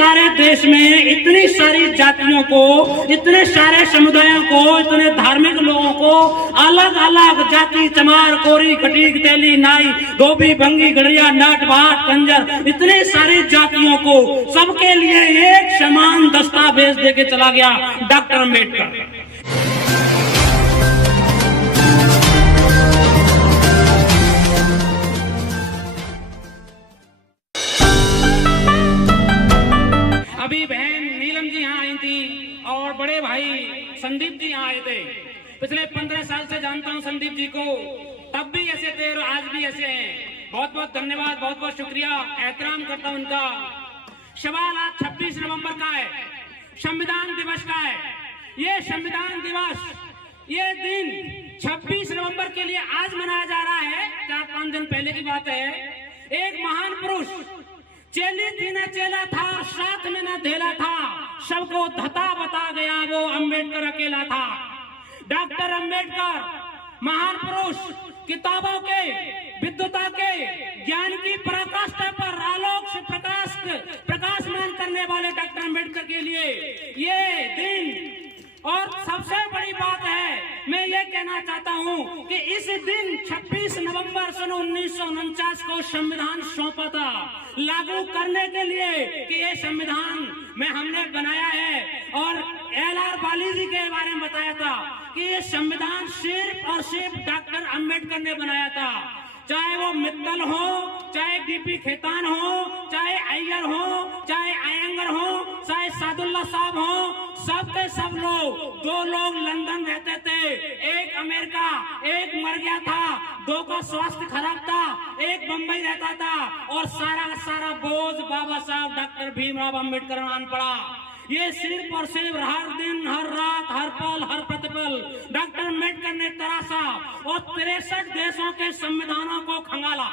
सारे देश में इतनी सारी जातियों को, इतने सारे समुदायों को, इतने धार्मिक लोगों को, अलग अलग जाति, चमार, कोरी, खटीक, तेली, नाई, धोबी, भंगी, गड़िया, नट, भाट, कंजर, इतने सारी जातियों को सबके लिए एक समान दस्तावेज देके चला गया डॉक्टर अम्बेडकर। अभी बहन नीलम जी यहाँ आई थी और बड़े भाई संदीप जी यहाँ आए थे। पिछले 15 साल से जानता हूँ संदीप जी को, तब भी ऐसे थे और आज भी ऐसे हैं। बहुत बहुत धन्यवाद, बहुत बहुत शुक्रिया, एहतराम करता हूँ उनका। सवाल आज 26 नवंबर का है, संविधान दिवस का है। ये संविधान दिवस, ये दिन 26 नवंबर के लिए आज मनाया जा रहा है। 4-5 दिन पहले की बात है। एक महान पुरुष, चेली थी न चेला था, साथ में न धेला था, सबको धता बता गया वो अम्बेडकर अकेला था। डॉक्टर अम्बेडकर महान पुरुष, किताबों के, विद्वता के, ज्ञान की पराकाष्ठा पर आलोक से प्रकाशमान करने वाले डॉक्टर अम्बेडकर के लिए ये दिन, और सबसे बड़ी बात है, मैं ये कहना चाहता हूँ कि इस दिन 26 नवंबर सन 1949 को संविधान सौंपा था लागू करने के लिए कि ये संविधान में हमने बनाया है। और LR बाली जी के बारे में बताया था कि ये संविधान सिर्फ और सिर्फ डॉक्टर अम्बेडकर ने बनाया था। चाहे वो मित्तल हो, चाहे DP खेतान हो, चाहे अय्यर हो, चाहे अयंगर हो, चाहे सादुल्ला साहब हो, सब के सब लोग, 2 लोग लंदन रहते थे, एक अमेरिका, एक मर गया था, 2 का स्वास्थ्य खराब था, एक बंबई रहता था, और सारा बोझ बाबा साहब डॉक्टर भीमराव अम्बेडकर आन पड़ा। ये सिर्फ और सिर्फ हर दिन, हर रात, हर पल, हर प्रतिपल डॉक्टर अम्बेडकर ने तराशा और 63 देशों के संविधानों को खंगाला।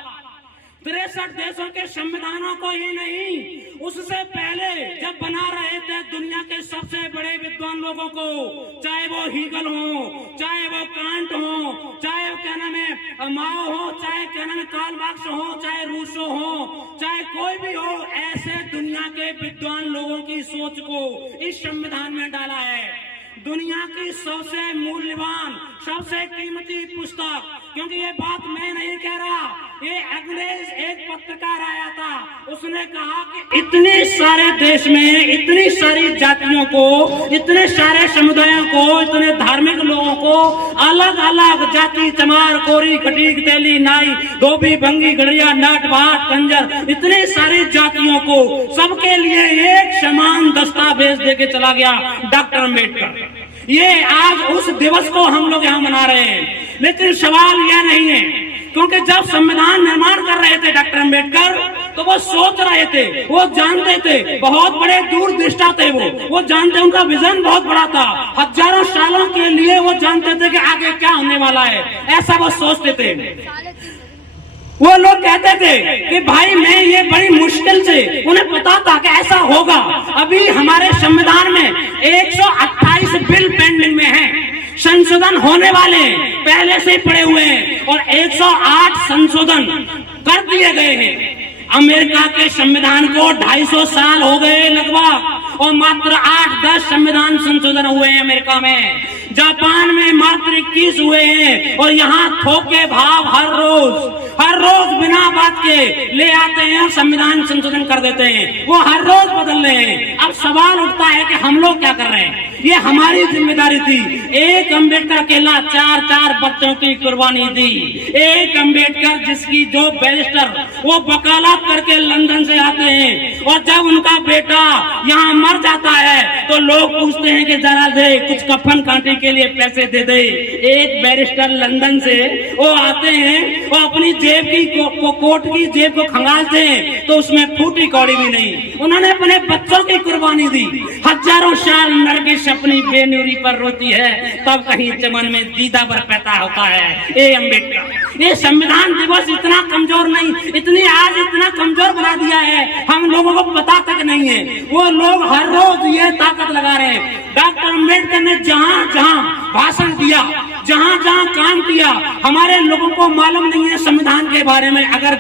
63 देशों के संविधानों को ही नहीं, उससे पहले जब बना रहे थे दुनिया के सबसे बड़े विद्वान लोगों को, चाहे वो हीगल हो, चाहे वो कांट हो, चाहे क्या नाम है माओ हो, चाहे क्या नाम है कार्ल मार्क्स हो, चाहे रूसो हो, चाहे कोई भी हो, ऐसे दुनिया के विद्वान लोगों की सोच को इस संविधान में डाला है। दुनिया की सबसे मूल्यवान, सबसे कीमती पुस्तक, क्योंकि ये बात मैं नहीं कह रहा, ये अंग्रेज एक पत्रकार आया था, उसने कहा कि इतने सारे देश में इतनी सारी जातियों को, इतने सारे समुदायों को, इतने धार्मिक लोगों को, अलग अलग जाति, चमार, कोरी, खटीक, तेली, नाई, धोबी, भंगी, गड़िया, नट, भाट, कंजर, इतने सारी जातियों को सबके लिए एक समान दस्तावेज देके चला गया डॉक्टर अम्बेडकर। ये आज उस दिवस को हम लोग यहाँ मना रहे हैं। लेकिन सवाल यह नहीं है, क्योंकि जब संविधान निर्माण कर रहे थे डॉक्टर अम्बेडकर, तो वो सोच रहे थे, वो जानते थे, बहुत बड़े दूरदृष्टा थे वो जानते, उनका विजन बहुत बड़ा था। हजारों सालों के लिए वो जानते थे कि आगे क्या होने वाला है, ऐसा वो सोचते थे। वो लोग कहते थे कि भाई मैं ये बड़ी मुश्किल से, उन्हें पता था कि ऐसा होगा। अभी हमारे संविधान में 128 बिल पेंडिंग में है, संशोधन होने वाले पहले से ही पड़े हुए हैं, और 108 संशोधन कर दिए गए हैं। अमेरिका के संविधान को 250 साल हो गए लगभग, और मात्र 8-10 संविधान संशोधन हुए हैं अमेरिका में। जापान में मात्र 21 हुए हैं, और यहाँ थोके भाव हर रोज बिना बात के ले आते हैं और संविधान संशोधन कर देते हैं। वो हर रोज बदल रहे हैं। अब सवाल उठता है कि हम लोग क्या कर रहे हैं। ये हमारी जिम्मेदारी थी। एक अम्बेडकर अकेला 4 बच्चों की कुर्बानी दी। एक अम्बेडकर जिसकी जो बैरिस्टर वो वकालत करके लंदन से आते हैं, और जब उनका बेटा यहाँ मर जाता है तो लोग पूछते हैं कि जरा दे कुछ कफन कांटे के लिए पैसे दे दे। एक बैरिस्टर लंदन से वो आते हैं, वो अपनी जेब की कोट की जेब को खंगालते हैं तो उसमें फूटी कौड़ी भी नहीं। उन्होंने अपने बच्चों की कुर्बानी दी। हजारों साल नर की अपनी बेनुरी पर रोती है, तब कहीं चमन में दीदा पर पैदा होता है। ए अम्बेडकर, ये संविधान दिवस इतना कमजोर नहीं, आज इतना कमजोर बना दिया है, हम लोगों को पता तक नहीं है। वो लोग हर रोज ये ताकत लगा रहे हैं। डॉक्टर अम्बेडकर ने जहाँ जहाँ भाषण दिया, जहां जहां काम किया। हमारे लोगों को मालूम नहीं है संविधान के बारे में। अगर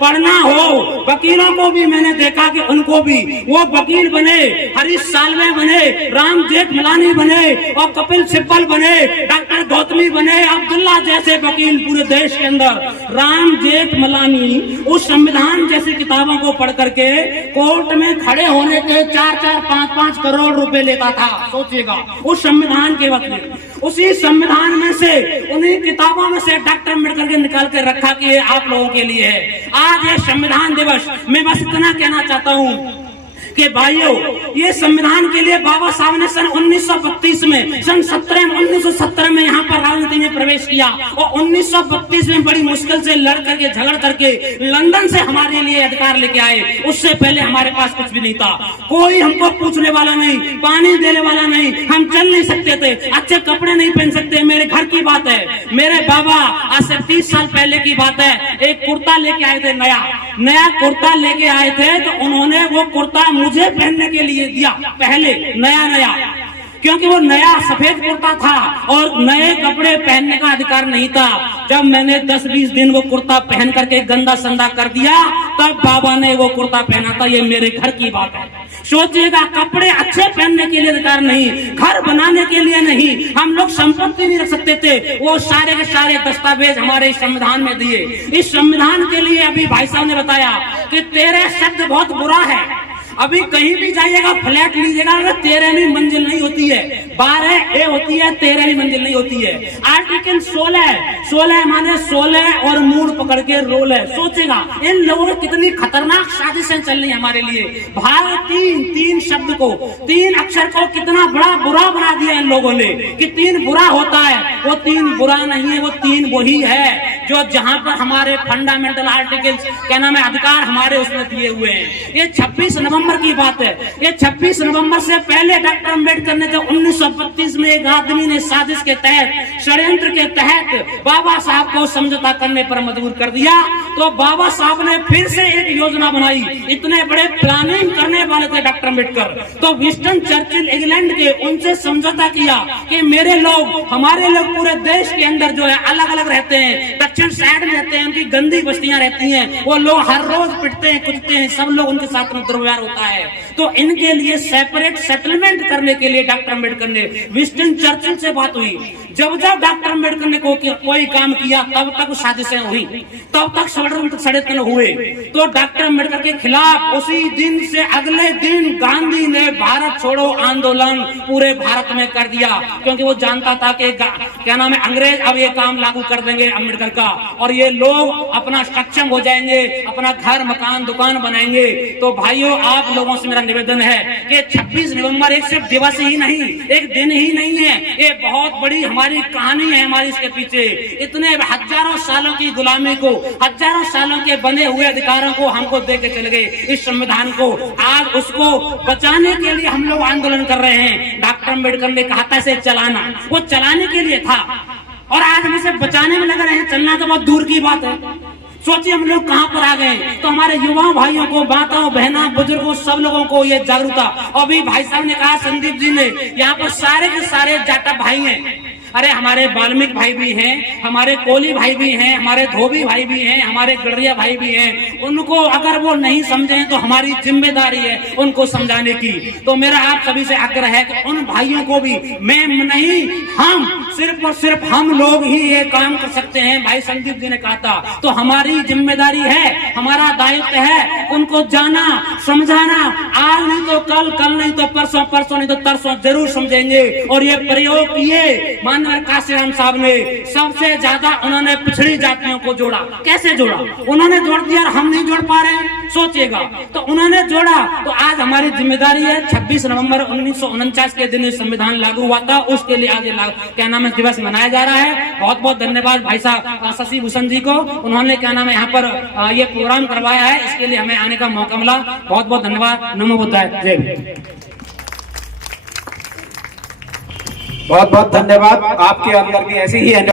पढ़ना हो, वकीलों को भी मैंने देखा कि उनको भी वो वकील बने, हरीश साल्वे बने, राम जेठमलानी बने और कपिल सिब्बल बने, डॉक्टर गौतमी बने, अब्दुल्ला जैसे वकील पूरे देश के अंदर। राम जेठमलानी उस संविधान जैसी किताबों को पढ़ करके कोर्ट में खड़े होने के 4-4, 5-5 करोड़ रुपए लेता था। सोचिएगा, उस संविधान के वक्त में, उसी संविधान में से, उन्हीं किताबों में से डॉक्टर अम्बेडकर के निकाल के रखा कि ये आप लोगों के लिए है। आज ये संविधान दिवस, मैं बस इतना कहना चाहता हूँ कि भाइयों, ये संविधान के लिए बाबा साहब ने सन 1932 में, सन 1917 में यहाँ पर राजनीति में प्रवेश किया और 1932 में बड़ी मुश्किल से लड़ करके, झगड़ करके लंदन से हमारे लिए अधिकार लेके आए। उससे पहले हमारे पास कुछ भी नहीं था, कोई हमको पूछने वाला नहीं, पानी देने वाला नहीं, हम चल नहीं सकते थे, अच्छे कपड़े नहीं पहन सकते। मेरे घर की बात है, मेरे बाबा आज से 30 साल पहले की बात है, एक कुर्ता लेके आए थे, नया कुर्ता लेके आए थे, तो उन्होंने वो कुर्ता मुझे पहनने के लिए दिया, पहले नया, क्योंकि वो नया सफेद कुर्ता था और नए कपड़े पहनने का अधिकार नहीं था। जब मैंने 10-20 दिन वो कुर्ता पहन करके गंदा संदा कर दिया, तब बाबा ने वो कुर्ता पहना था। ये मेरे घर की बात है। सोचिएगा, कपड़े अच्छे पहनने के लिए अधिकार नहीं, घर बनाने के लिए नहीं, हम लोग संपत्ति नहीं रख सकते थे। वो सारे के सारे दस्तावेज हमारे संविधान में दिए। इस संविधान के लिए अभी भाई साहब ने बताया कि 13 शब्द बहुत बुरा है। अभी कहीं भी जाइएगा, फ्लैट लीजिएगा, 13वीं मंजिल नहीं होती है, 12A होती है, 13वीं मंजिल नहीं होती है। आर्टिकल 16 माने 16 और मूड पकड़ के रोल है। सोचेगा, इन लोगों ने कितनी खतरनाक साजिशें चल रही हमारे लिए। भारत तीन शब्द को, 3 अक्षर को कितना बड़ा बुरा बना दिया इन लोगों ने कि 3 बुरा होता है। वो 3 बुरा नहीं है, वो 3 वही है जो जहां पर हमारे फंडामेंटल आर्टिकल्स, क्या नाम है, अधिकार हमारे उसमें दिए हुए हैं। ये 26 नवंबर की बात है। ये 26 नवंबर से पहले डॉक्टर अम्बेडकर ने, जब 1932 में एक आदमी ने साजिश के तहत, षड्यंत्र के तहत बाबा साहब को समझौता करने पर मजबूर कर दिया, तो बाबा साहब ने फिर से एक योजना बनाई। इतने बड़े प्लानिंग करने वाले थे डॉक्टर अम्बेडकर, तो विंस्टन चर्चिल इंग्लैंड के, उनसे समझौता किया कि मेरे लोग, हमारे लोग पूरे देश के अंदर जो है अलग अलग रहते हैं, दक्षिण साइड में रहते हैं, उनकी गंदी बस्तियां रहती हैं, वो लोग हर रोज पिटते हैं, कुचते हैं, सब लोग उनके साथ में दुर्व्यवहार होता है। तो इनके लिए सेपरेट सेटलमेंट करने के लिए डॉक्टर अम्बेडकर ने, विंस्टन चर्चिल से बात हुई। जब डॉक्टर अम्बेडकर ने कोई काम किया, तब तक साजिशें हुई, तब तक षड्यंत्र हुए। तो डॉक्टर अम्बेडकर के खिलाफ उसी दिन से अगले दिन गांधी ने भारत छोड़ो आंदोलन पूरे भारत में कर दिया, क्योंकि वो जानता था कि क्या नाम है, अंग्रेज अब ये काम लागू कर देंगे अम्बेडकर का, और ये लोग अपना सक्षम हो जाएंगे, अपना घर, मकान, दुकान बनाएंगे। तो भाइयों, आप लोगों से मेरा निवेदन है कि 26 नवंबर एक सिर्फ दिवस ही नहीं, एक दिन ही नहीं है, ये बहुत बड़ी हमारी कहानी है। हमारी इसके पीछे इतने हजारों सालों की गुलामी को, हजारों सालों के बने हुए अधिकारों को हमको दे के चले गए, इस संविधान को। आज उसको बचाने के लिए हम लोग आंदोलन कर रहे हैं। डॉक्टर अम्बेडकर ने कहा था इसे चलाना, वो चलाने के लिए था, और आज हम इसे बचाने में लग रहे हैं। चलना तो बहुत दूर की बात है। सोचिए हम लोग कहां पर आ गए। तो हमारे युवाओं भाइयों को, माताओं बहनों बुजुर्गों, सब लोगों को ये जागरूकता। अभी भाई साहब ने कहा, संदीप जी ने, यहाँ पर सारे के सारे जाटा भाई हैं। अरे हमारे वाल्मीकि भाई भी हैं, हमारे कोली भाई भी हैं, हमारे धोबी भाई भी हैं, हमारे गड़रिया भाई भी हैं। उनको अगर वो नहीं समझें तो हमारी जिम्मेदारी है उनको समझाने की। तो मेरा आप सभी से आग्रह है कि उन भाइयों को भी, मैं नहीं, हम, सिर्फ और सिर्फ हम लोग ही ये काम कर सकते हैं। भाई संदीप जी ने कहा था, तो हमारी जिम्मेदारी है, हमारा दायित्व है उनको जाना, समझाना। आज नहीं तो कल, कल नहीं तो परसों, परसों नहीं तो तरसों जरूर समझेंगे। और ये प्रयोग किए काशीराम साहब ने, सबसे ज्यादा उन्होंने पिछड़ी जातियों को जोड़ा। कैसे जोड़ा? उन्होंने जोड़ दिया और हम नहीं जोड़ पा रहे हैं। सोचिएगा, तो उन्होंने जोड़ा। तो आज हमारी जिम्मेदारी है, 26 नवंबर 1949 के दिन संविधान लागू हुआ था, उसके लिए आज क्या नाम है दिवस मनाया जा रहा है। बहुत बहुत धन्यवाद भाई साहब शशि भूषण जी को, उन्होंने क्या नाम है यहाँ पर ये प्रोग्राम करवाया है, इसके लिए हमें आने का मौका मिला। बहुत बहुत धन्यवाद। नमो बुद्धाय। जय। बहुत बहुत धन्यवाद। आपके अंदर भी ऐसी ही